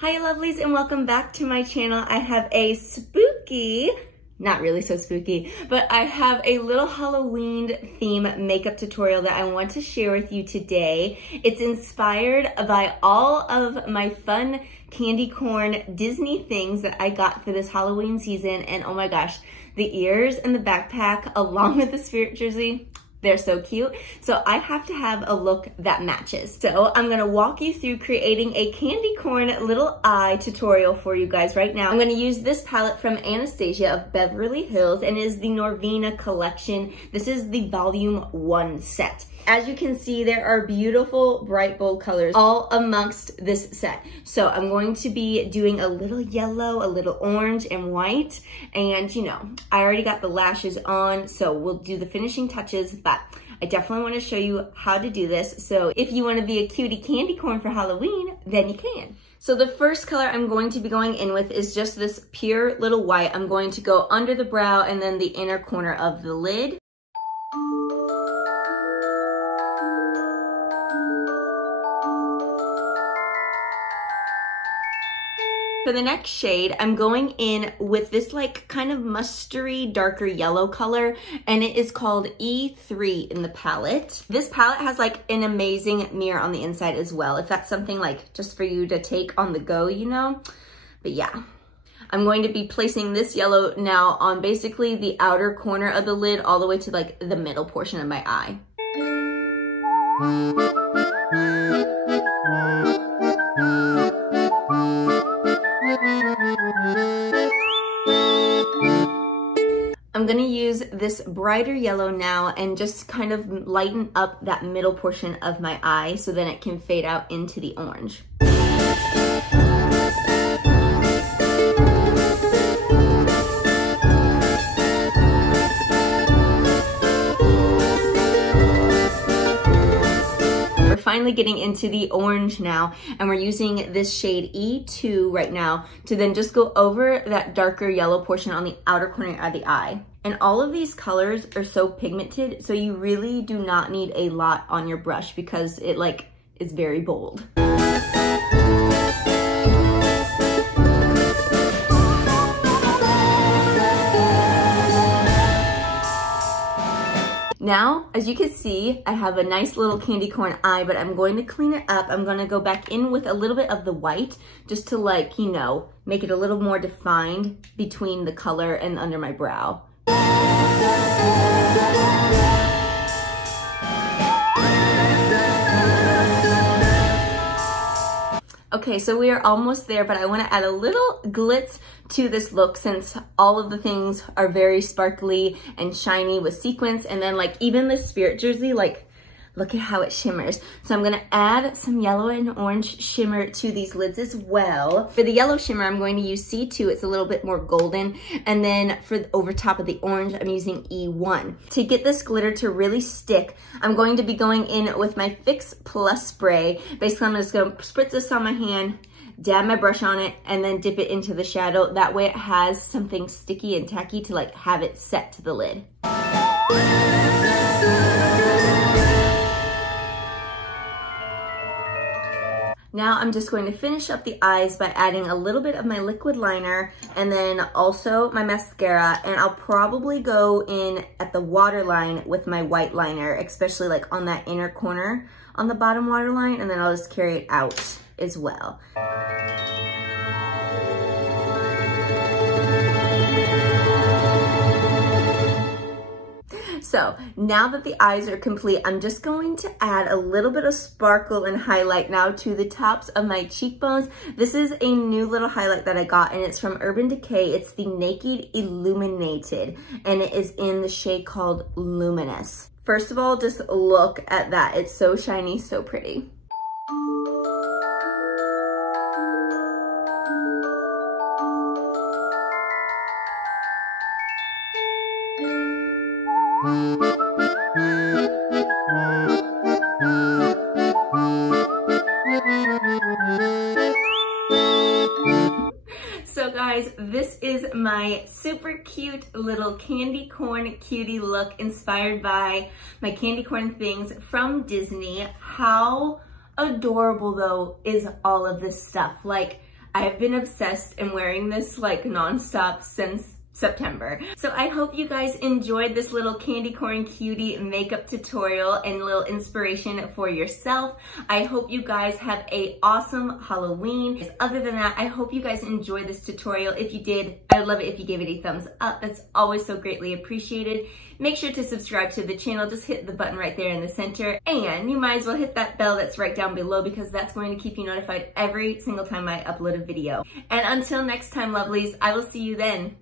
Hi lovelies and welcome back to my channel. I have a spooky, not really so spooky, but I have a little Halloween theme makeup tutorial that I want to share with you today. It's inspired by all of my fun candy corn Disney things that I got for this Halloween season, and oh my gosh, the ears and the backpack along with the spirit jersey, they're so cute. So I have to have a look that matches. So I'm gonna walk you through creating a candy corn little eye tutorial for you guys right now. I'm gonna use this palette from Anastasia of Beverly Hills, and it is the Norvina collection. This is the volume 1 set. As you can see, there are beautiful bright bold colors all amongst this set. So I'm going to be doing a little yellow, a little orange and white. And you know, I already got the lashes on, so we'll do the finishing touches, but I definitely want to show you how to do this. So if you want to be a cutie candy corn for Halloween, then you can. So the first color I'm going to be going in with is just this pure little white. I'm going to go under the brow and then the inner corner of the lid. For the next shade, I'm going in with this like kind of mustardy, darker yellow color, and it is called E3 in the palette. This palette has like an amazing mirror on the inside as well, if that's something like just for you to take on the go, you know? But yeah, I'm going to be placing this yellow now on basically the outer corner of the lid all the way to like the middle portion of my eye. I'm gonna use this brighter yellow now and just kind of lighten up that middle portion of my eye so then it can fade out into the orange. Finally getting into the orange now, and we're using this shade E2 right now to then just go over that darker yellow portion on the outer corner of the eye. And all of these colors are so pigmented, so you really do not need a lot on your brush because it like is very bold. Now, as you can see, I have a nice little candy corn eye, but I'm going to clean it up. I'm going to go back in with a little bit of the white just to like, you know, make it a little more defined between the color and under my brow. Okay, so we are almost there, but I want to add a little glitz to this look since all of the things are very sparkly and shiny with sequins, and then like even the spirit jersey, like look at how it shimmers. So I'm gonna add some yellow and orange shimmer to these lids as well. For the yellow shimmer, I'm going to use C2, it's a little bit more golden. And then for over top of the orange, I'm using E1. To get this glitter to really stick, I'm going to be going in with my Fix Plus spray. Basically, I'm just gonna spritz this on my hand, dab my brush on it, and then dip it into the shadow. That way it has something sticky and tacky to like have it set to the lid. Now I'm just going to finish up the eyes by adding a little bit of my liquid liner and then also my mascara, and I'll probably go in at the waterline with my white liner, especially like on that inner corner on the bottom waterline, and then I'll just carry it out as well. So now that the eyes are complete, I'm just going to add a little bit of sparkle and highlight now to the tops of my cheekbones. This is a new little highlight that I got, and it's from Urban Decay. It's the Naked Illuminated, and it is in the shade called Luminous. First of all, just look at that. It's so shiny, so pretty. So guys, this is my super cute little candy corn cutie look inspired by my candy corn things from Disney. How adorable though is all of this stuff? Like, I have been obsessed and wearing this like nonstop since September. So I hope you guys enjoyed this little Candy Corn Cutie makeup tutorial and little inspiration for yourself. I hope you guys have a awesome Halloween. Other than that, I hope you guys enjoyed this tutorial. If you did, I would love it if you gave it a thumbs up. That's always so greatly appreciated. Make sure to subscribe to the channel. Just hit the button right there in the center. And you might as well hit that bell that's right down below because that's going to keep you notified every single time I upload a video. And until next time, lovelies, I will see you then.